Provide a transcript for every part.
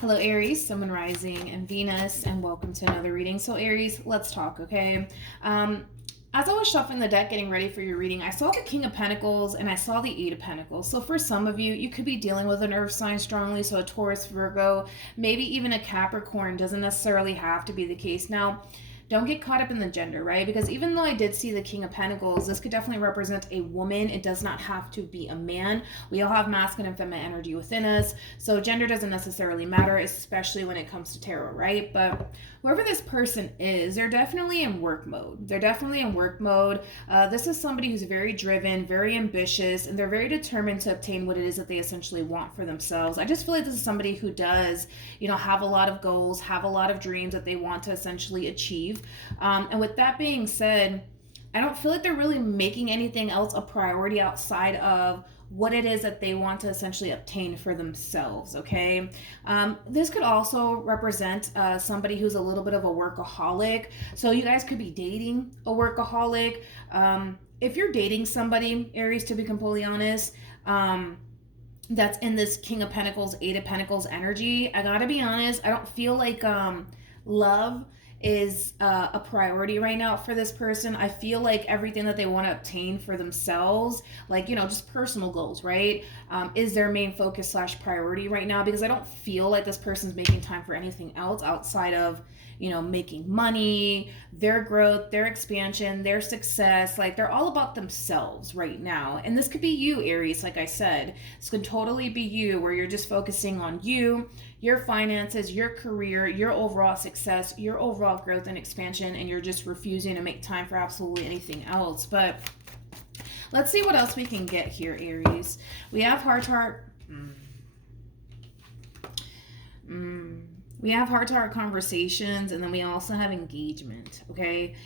Hello, Aries, Sun, Moon, Rising, and Venus, and welcome to another reading. So, Aries, let's talk, okay? As I was shuffling the deck, getting ready for your reading, I saw the King of Pentacles and I saw the Eight of Pentacles. So, for some of you, you could be dealing with an Earth sign strongly, so a Taurus, Virgo, maybe even a Capricorn. Doesn't necessarily have to be the case. Now, don't get caught up in the gender, right? Because even though I did see the King of Pentacles, this could definitely represent a woman. It does not have to be a man. We all have masculine and feminine energy within us. So gender doesn't necessarily matter, especially when it comes to tarot, right? But whoever this person is, they're definitely in work mode. This is somebody who's very driven, very ambitious, and they're very determined to obtain what it is that they essentially want for themselves. I just feel like this is somebody who does, have a lot of goals, have a lot of dreams that they want to essentially achieve. And with that being said, I don't feel like they're really making anything else a priority outside of what it is that they want to essentially obtain for themselves, okay? This could also represent somebody who's a little bit of a workaholic. So you guys could be dating a workaholic. If you're dating somebody, Aries, to be completely honest, that's in this King of Pentacles, Eight of Pentacles energy, I gotta be honest, I don't feel like love is a priority right now for this person. I feel like everything that they want to obtain for themselves, like, just personal goals, right, is their main focus / priority right now, because I don't feel like this person's making time for anything else outside of, making money, their growth, their expansion, their success. Like, they're all about themselves right now. And this could be you, Aries. Like I said, this could totally be you, where you're just focusing on you, your finances, your career, your overall success, your overall growth and expansion, and you're just refusing to make time for absolutely anything else. But let's see what else we can get here, Aries. We have heart-to-heart. We have heart-to-heart conversations, and then we also have engagement, okay?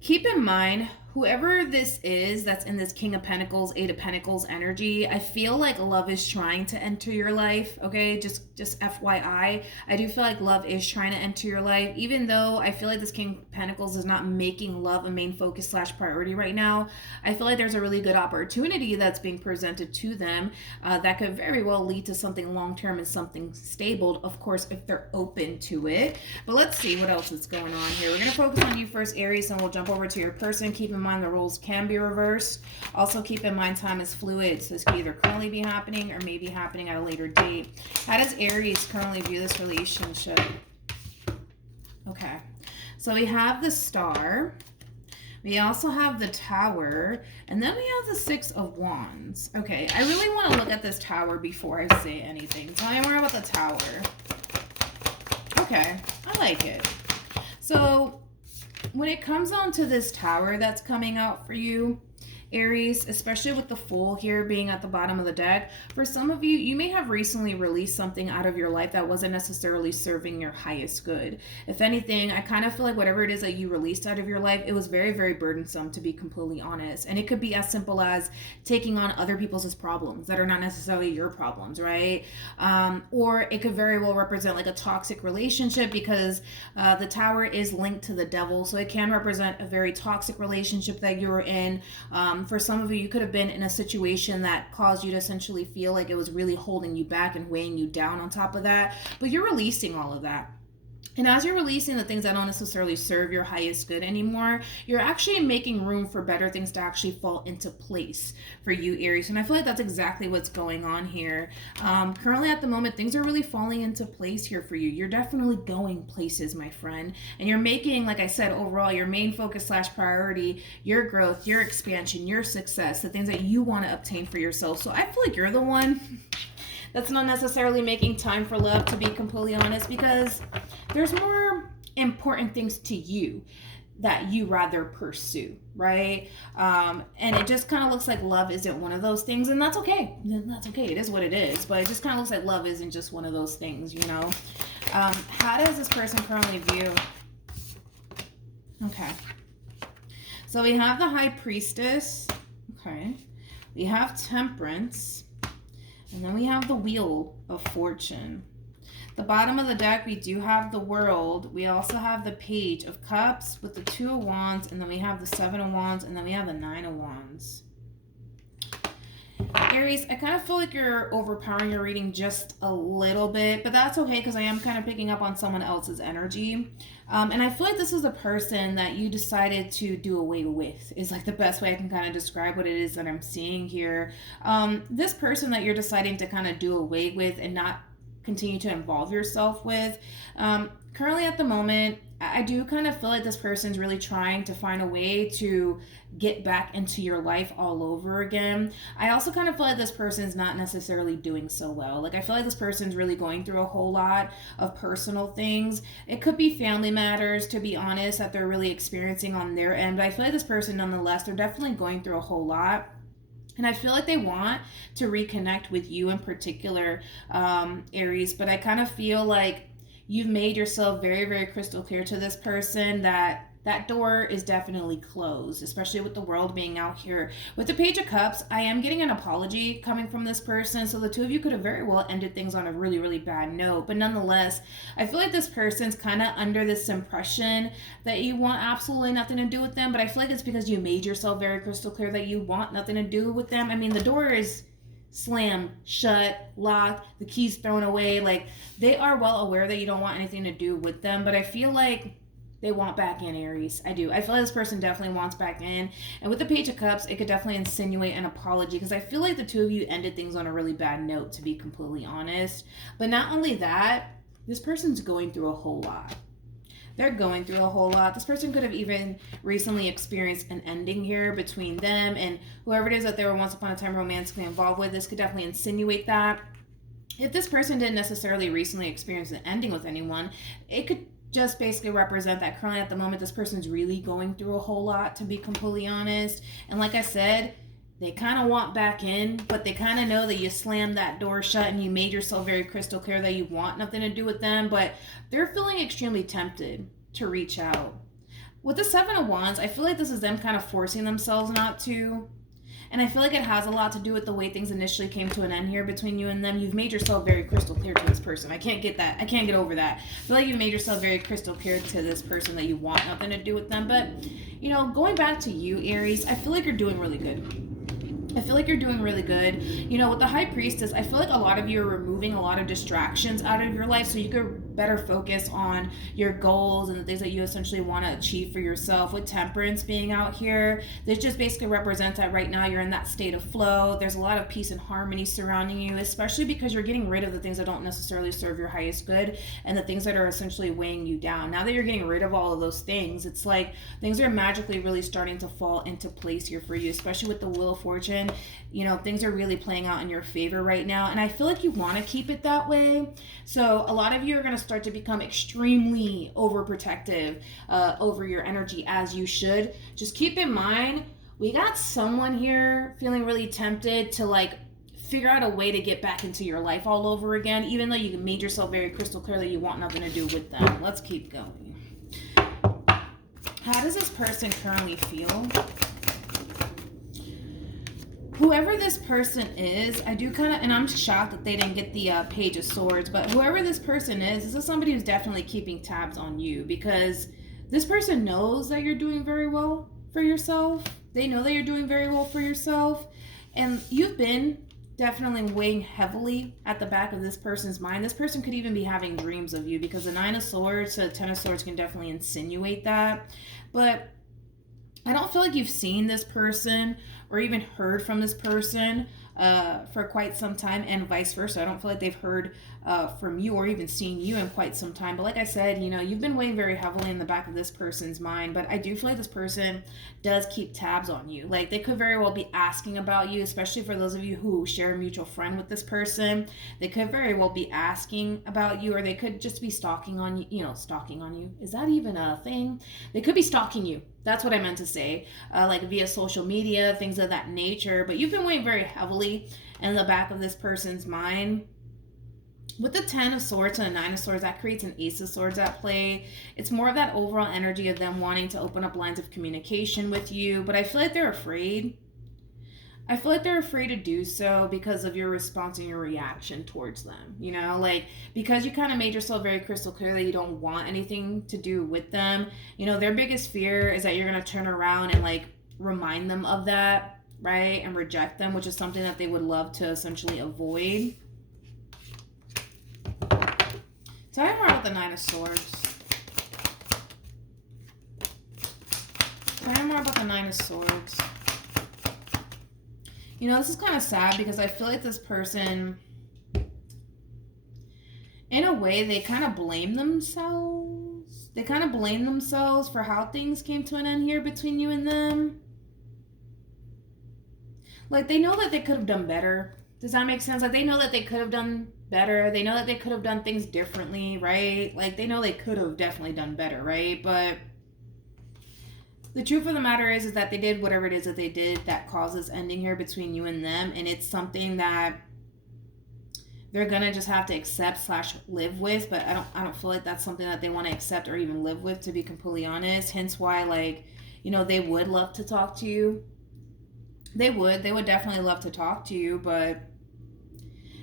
Keep in mind, whoever this is that's in this King of Pentacles, Eight of Pentacles energy, I feel like love is trying to enter your life, okay? Just FYI. I do feel like love is trying to enter your life, even though I feel like this King of Pentacles is not making love a main focus / priority right now. I feel like there's a really good opportunity that's being presented to them that could very well lead to something long-term and something stable, of course, if they're open to it. But let's see what else is going on here. We're going to focus on you first, Aries, and we'll jump over to your person. Keep in mind the roles can be reversed. Also keep in mind time is fluid, so this could either currently be happening or may be happening at a later date. How does Aries currently view this relationship? Okay, so we have the Star, we also have the Tower, and then we have the Six of Wands. Okay, I really want to look at this Tower before I say anything. Tell me more about the Tower. Okay, I like it. So when it comes on to this Tower that's coming out for you, Aries, especially with the Fool here being at the bottom of the deck, for some of you, you may have recently released something out of your life that wasn't necessarily serving your highest good. If anything, I kind of feel like whatever it is that you released out of your life, it was very, very burdensome, to be completely honest. And it could be as simple as taking on other people's problems that are not necessarily your problems, right? Or it could very well represent like a toxic relationship, because the Tower is linked to the Devil, so it can represent a very toxic relationship that you were in. For some of you, you could have been in a situation that caused you to essentially feel like it was really holding you back and weighing you down on top of that. But you're releasing all of that. And as you're releasing the things that don't necessarily serve your highest good anymore, you're actually making room for better things to actually fall into place for you, Aries. And I feel like that's exactly what's going on here. Currently at the moment, things are really falling into place here for you. You're definitely going places, my friend. And you're making, like I said, overall, your main focus / priority, your growth, your expansion, your success, the things that you want to obtain for yourself. So I feel like you're the one that's not necessarily making time for love, to be completely honest, because there's more important things to you that you rather pursue, right? And it just kind of looks like love isn't one of those things, and that's okay. That's okay. It is what it is, but it just kind of looks like love isn't just one of those things, How does this person currently view? Okay. So we have the High Priestess. Okay. We have Temperance. And then we have the Wheel of Fortune. The bottom of the deck, we do have the World. We also have the Page of Cups with the Two of Wands, and then we have the Seven of Wands, and then we have the Nine of Wands. Aries, I kind of feel like you're overpowering your reading just a little bit, but that's okay because I am kind of picking up on someone else's energy. And I feel like this is a person that you decided to do away with, is like the best way I can kind of describe what it is that I'm seeing here. This person that you're deciding to kind of do away with and not continue to involve yourself with. Currently at the moment, I do kind of feel like this person's really trying to find a way to get back into your life all over again. I also kind of feel like this person's not necessarily doing so well. Like, I feel like this person's really going through a whole lot of personal things. It could be family matters, to be honest, that they're really experiencing on their end. But I feel like this person, nonetheless, they're definitely going through a whole lot. And I feel like they want to reconnect with you in particular, Aries. But I kind of feel like you've made yourself very, very crystal clear to this person that that door is definitely closed, especially with the world being out here. With the Page of Cups, I am getting an apology coming from this person. So the two of you could have very well ended things on a really, really bad note. But nonetheless, I feel like this person's kind of under this impression that you want absolutely nothing to do with them. But I feel like it's because you made yourself very crystal clear that you want nothing to do with them. I mean, the door is slammed shut, locked, the keys thrown away. Like, they are well aware that you don't want anything to do with them. But I feel like they want back in, Aries. I do. I feel like this person definitely wants back in. And with the Page of Cups, it could definitely insinuate an apology because I feel like the two of you ended things on a really bad note, to be completely honest. But not only that, this person's going through a whole lot. They're going through a whole lot. This person could have even recently experienced an ending here between them and whoever it is that they were once upon a time romantically involved with. This could definitely insinuate that. If this person didn't necessarily recently experience an ending with anyone, it could just basically represent that currently at the moment this person's really going through a whole lot, to be completely honest. And like I said, they kind of want back in, but they kind of know that you slammed that door shut and you made yourself very crystal clear that you want nothing to do with them, but they're feeling extremely tempted to reach out. With the Seven of Wands, I feel like this is them kind of forcing themselves not to. And I feel like it has a lot to do with the way things initially came to an end here between you and them. You've made yourself very crystal clear to this person. I can't get that. I can't get over that. I feel like you've made yourself very crystal clear to this person that you want nothing to do with them. But, you know, going back to you, Aries, I feel like you're doing really good. I feel like you're doing really good. You know, with the High Priestess, I feel like a lot of you are removing a lot of distractions out of your life so you could better focus on your goals and the things that you essentially want to achieve for yourself. With Temperance being out here, this just basically represents that right now you're in that state of flow. There's a lot of peace and harmony surrounding you, especially because you're getting rid of the things that don't necessarily serve your highest good and the things that are essentially weighing you down. Now that you're getting rid of all of those things, it's like things are magically really starting to fall into place here for you, especially with the Wheel of Fortune. You know, things are really playing out in your favor right now, and I feel like you want to keep it that way. So a lot of you are going to start to become extremely overprotective over your energy, as you should. Just keep in mind, we got someone here feeling really tempted to like figure out a way to get back into your life all over again, even though you made yourself very crystal clear that you want nothing to do with them. Let's keep going. How does this person currently feel? Whoever this person is, I do kind of, and I'm shocked that they didn't get the Page of Swords, but whoever this person is, this is somebody who's definitely keeping tabs on you because this person knows that you're doing very well for yourself. They know that you're doing very well for yourself, and you've been definitely weighing heavily at the back of this person's mind. This person could even be having dreams of you because the Nine of Swords to the Ten of Swords can definitely insinuate that, but I don't feel like you've seen this person or even heard from this person for quite some time, and vice versa. I don't feel like they've heard from you or even seen you in quite some time. But like I said, you know, you've been weighing very heavily in the back of this person's mind, but I do feel like this person does keep tabs on you. Like, they could very well be asking about you, especially for those of you who share a mutual friend with this person. They could very well be asking about you, or they could just be stalking on you. You know, stalking on you. Is that even a thing? They could be stalking you. That's what I meant to say, like via social media, things of that nature. But you've been weighing very heavily in the back of this person's mind. With the Ten of Swords and the Nine of Swords, that creates an Ace of Swords at play. It's more of that overall energy of them wanting to open up lines of communication with you. But I feel like they're afraid. I feel like they're afraid to do so because of your response and your reaction towards them. You know, like, because you kind of made yourself very crystal clear that you don't want anything to do with them. You know, their biggest fear is that you're going to turn around and like remind them of that right? And reject them, which is something that they would love to essentially avoid. Tell me more about the Nine of Swords. Tell me more about the Nine of Swords. You know, this is kind of sad because I feel like this person, in a way, they kind of blame themselves. They kind of blame themselves for how things came to an end here between you and them. Like, they know that they could have done better. Does that make sense? Like, they know that they could have done better. They know that they could have done things differently, right? Like, they know they could have definitely done better, right? But the truth of the matter is that they did whatever it is that they did that causes ending here between you and them. And it's something that they're going to just have to accept / live with. But I don't feel like that's something that they want to accept or even live with, to be completely honest. Hence why, like, you know, they would love to talk to you. They would definitely love to talk to you, but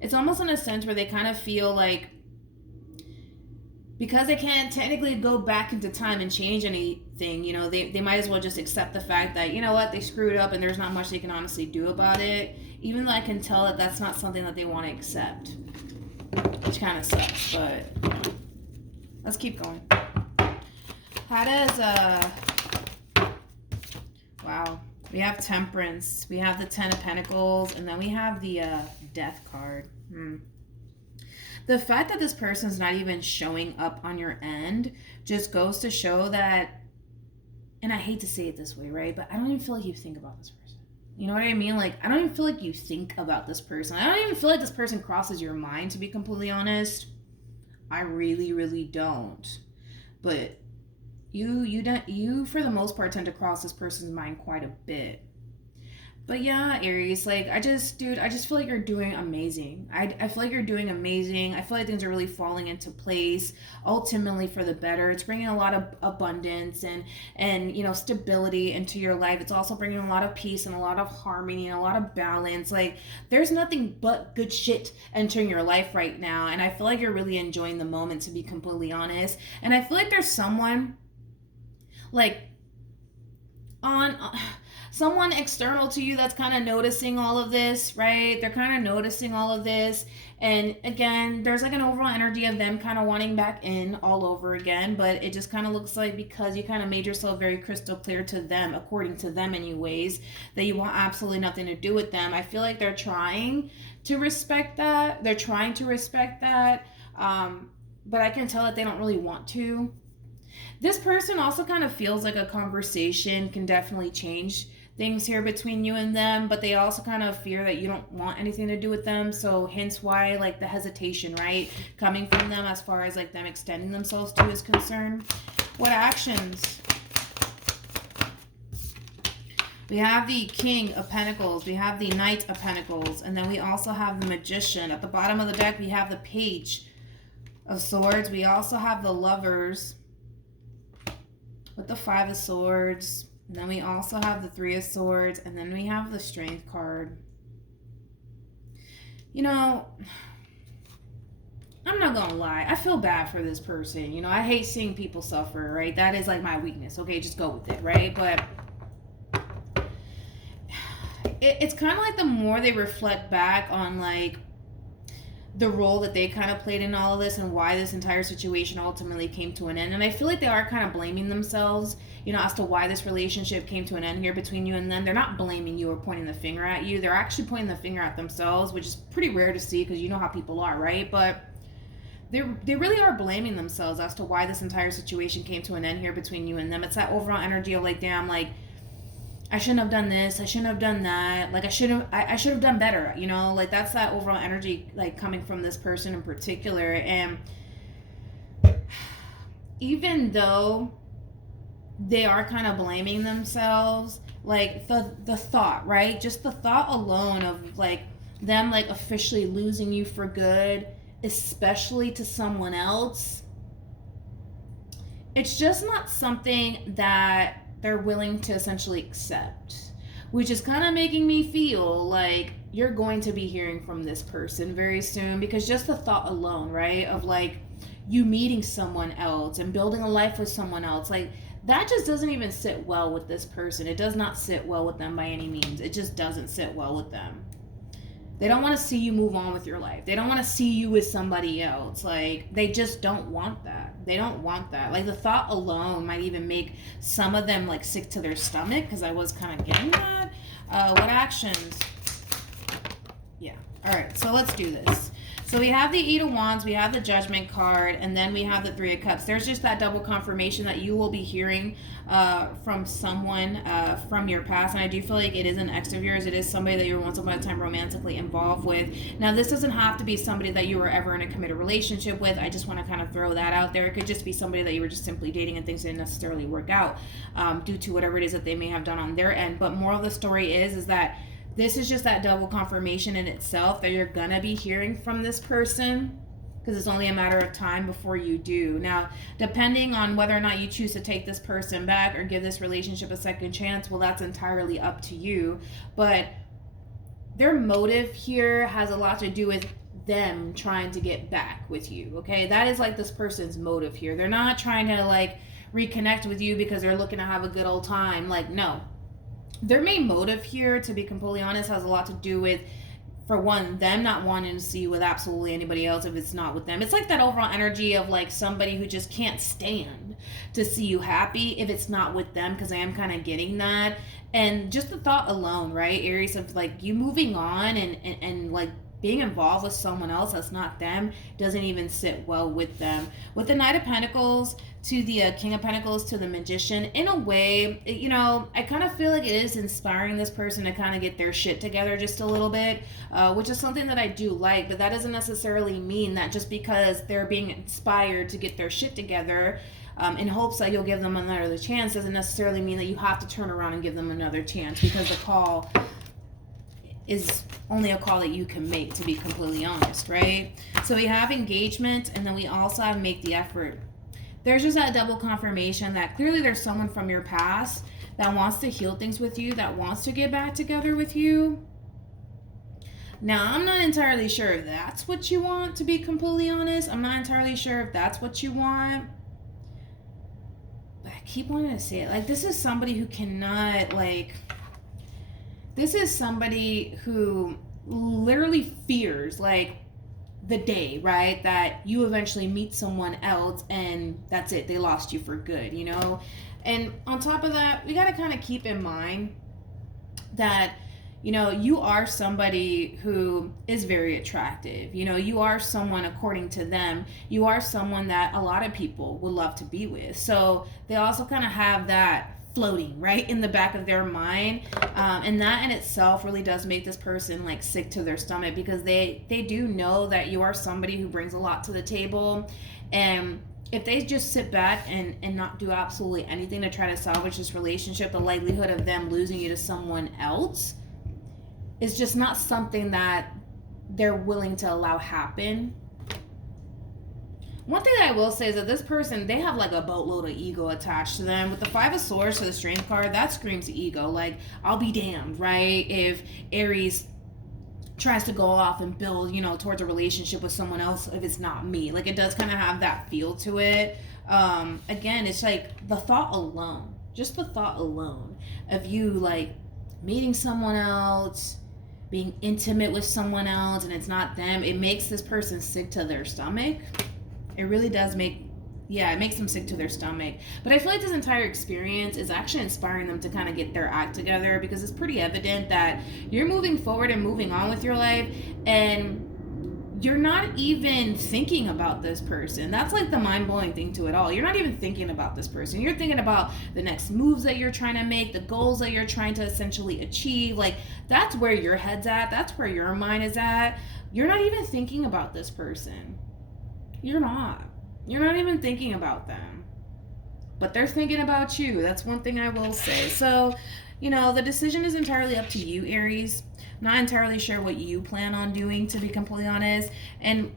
it's almost in a sense where they kind of feel like, because they can't technically go back into time and change anything, you know, they might as well just accept the fact that, you know what, they screwed up and there's not much they can honestly do about it, even though I can tell that that's not something that they want to accept, which kind of sucks. But let's keep going. How does, wow, we have Temperance, we have the Ten of Pentacles, and then we have the Death card. The fact that this person's not even showing up on your end just goes to show that, and I hate to say it this way, right? But I don't even feel like you think about this person. You know what I mean? Like, I don't even feel like you think about this person. I don't even feel like this person crosses your mind, to be completely honest. I really, really don't. But you for the most part tend to cross this person's mind quite a bit. But yeah, Aries, like, I just feel like you're doing amazing. I feel like you're doing amazing. I feel like things are really falling into place, ultimately for the better. It's bringing a lot of abundance and you know, stability into your life. It's also bringing a lot of peace and a lot of harmony and a lot of balance. Like, there's nothing but good shit entering your life right now. And I feel like you're really enjoying the moment, to be completely honest. And I feel like there's someone, like, someone external to you that's kind of noticing all of this, right? They're kind of noticing all of this. And again, there's like an overall energy of them kind of wanting back in all over again. But it just kind of looks like, because you kind of made yourself very crystal clear to them, according to them anyways, that you want absolutely nothing to do with them. I feel like they're trying to respect that. But I can tell that they don't really want to. This person also kind of feels like a conversation can definitely change things here between you and them, but they also kind of fear that you don't want anything to do with them. So hence why, like, the hesitation, right, coming from them as far as like them extending themselves to is concerned. What actions? We have the King of Pentacles, we have the Knight of Pentacles, and then we also have the Magician. At the bottom of the deck, we have the Page of Swords. We also have the Lovers with the Five of Swords. And then we also have the Three of Swords. And then we have the Strength card. You know, I'm not gonna lie. I feel bad for this person. You know, I hate seeing people suffer, right? That is like my weakness. Okay, just go with it, right? But it's kind of like the more they reflect back on, like, the role that they kind of played in all of this and why this entire situation ultimately came to an end. And I feel like they are kind of blaming themselves, you know, as to why this relationship came to an end here between you and them. They're not blaming you or pointing the finger at you. They're actually pointing the finger at themselves, which is pretty rare to see because you know how people are, right? But they really are blaming themselves as to why this entire situation came to an end here between you and them. It's that overall energy of like, damn, like, I shouldn't have done this, I shouldn't have done that, like I should have done better, you know, like that's that overall energy, like, coming from this person in particular. And even though they are kind of blaming themselves, like the thought, right, just the thought alone of like them like officially losing you for good, especially to someone else, it's just not something that they're willing to essentially accept, which is kind of making me feel like you're going to be hearing from this person very soon, because just the thought alone, right, of like you meeting someone else and building a life with someone else, like that just doesn't even sit well with this person. It does not sit well with them by any means. It just doesn't sit well with them. They don't want to see you move on with your life. They don't want to see you with somebody else. Like, they just don't want that. They don't want that. Like, the thought alone might even make some of them, like, sick to their stomach, because I was kind of getting that. What actions? Yeah. All right, so let's do this. So we have the Eight of Wands, we have the Judgment card, and then we have the Three of Cups. There's just that double confirmation that you will be hearing from someone from your past. And I do feel like it is an ex of yours. It is somebody that you were once upon a time romantically involved with. Now, this doesn't have to be somebody that you were ever in a committed relationship with. I just want to kind of throw that out there. It could just be somebody that you were just simply dating and things didn't necessarily work out due to whatever it is that they may have done on their end. But moral of the story is that this is just that double confirmation in itself that you're gonna be hearing from this person, because it's only a matter of time before you do. Now, depending on whether or not you choose to take this person back or give this relationship a second chance, well, that's entirely up to you. But their motive here has a lot to do with them trying to get back with you, okay? That is like this person's motive here. They're not trying to like reconnect with you because they're looking to have a good old time. Like, no. Their main motive here, to be completely honest, has a lot to do with, for one, them not wanting to see you with absolutely anybody else if it's not with them. It's like that overall energy of like somebody who just can't stand to see you happy if it's not with them, because I am kind of getting that. And just the thought alone, right, Aries, of like you moving on and like being involved with someone else that's not them doesn't even sit well with them. With the Knight of Pentacles to the King of Pentacles to the Magician, in a way, you know, I kind of feel like it is inspiring this person to kind of get their shit together just a little bit, which is something that I do like, but that doesn't necessarily mean that just because they're being inspired to get their shit together in hopes that you'll give them another chance doesn't necessarily mean that you have to turn around and give them another chance, because the call is only a call that you can make, to be completely honest, right? So we have engagement, and then we also have make the effort. There's just that double confirmation that clearly there's someone from your past that wants to heal things with you, that wants to get back together with you. Now, I'm not entirely sure if that's what you want, to be completely honest. I'm not entirely sure if that's what you want. But I keep wanting to say it. Like, this is somebody who cannot, like... This is somebody who literally fears, like, the day, right, that you eventually meet someone else and that's it, they lost you for good, you know? And on top of that, we got to kind of keep in mind that, you know, you are somebody who is very attractive. You know, you are someone, according to them, you are someone that a lot of people would love to be with. So they also kind of have that floating right in the back of their mind, and that in itself really does make this person like sick to their stomach, because they do know that you are somebody who brings a lot to the table, and if they just sit back and not do absolutely anything to try to salvage this relationship, the likelihood of them losing you to someone else is just not something that they're willing to allow happen. One thing that I will say is that this person, they have like a boatload of ego attached to them. With the Five of Swords to the Strength card, that screams ego. Like, I'll be damned, right, if Aries tries to go off and build, you know, towards a relationship with someone else if it's not me. Like, it does kind of have that feel to it. Again, it's like the thought alone, just the thought alone of you like meeting someone else, being intimate with someone else, and it's not them, it makes this person sick to their stomach. It really does make, it makes them sick to their stomach. But I feel like this entire experience is actually inspiring them to kind of get their act together, because it's pretty evident that you're moving forward and moving on with your life, and you're not even thinking about this person. That's like the mind-blowing thing to it all. You're not even thinking about this person. You're thinking about the next moves that you're trying to make, the goals that you're trying to essentially achieve. Like, that's where your head's at. That's where your mind is at. You're not even thinking about this person. You're not. You're not even thinking about them. But they're thinking about you. That's one thing I will say. So, you know, the decision is entirely up to you, Aries. I'm not entirely sure what you plan on doing, to be completely honest. And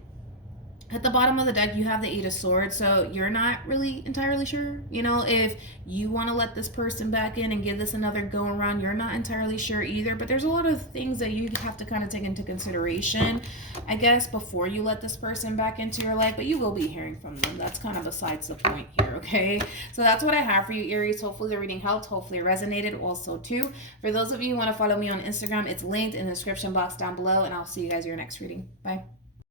At the bottom of the deck, you have the Eight of Swords, so you're not really entirely sure. You know, if you want to let this person back in and give this another go around, you're not entirely sure either. But there's a lot of things that you have to kind of take into consideration, I guess, before you let this person back into your life. But you will be hearing from them. That's kind of besides the point here, okay? So that's what I have for you, Aries. Hopefully the reading helped. Hopefully it resonated also, too. For those of you who want to follow me on Instagram, it's linked in the description box down below. And I'll see you guys in your next reading. Bye.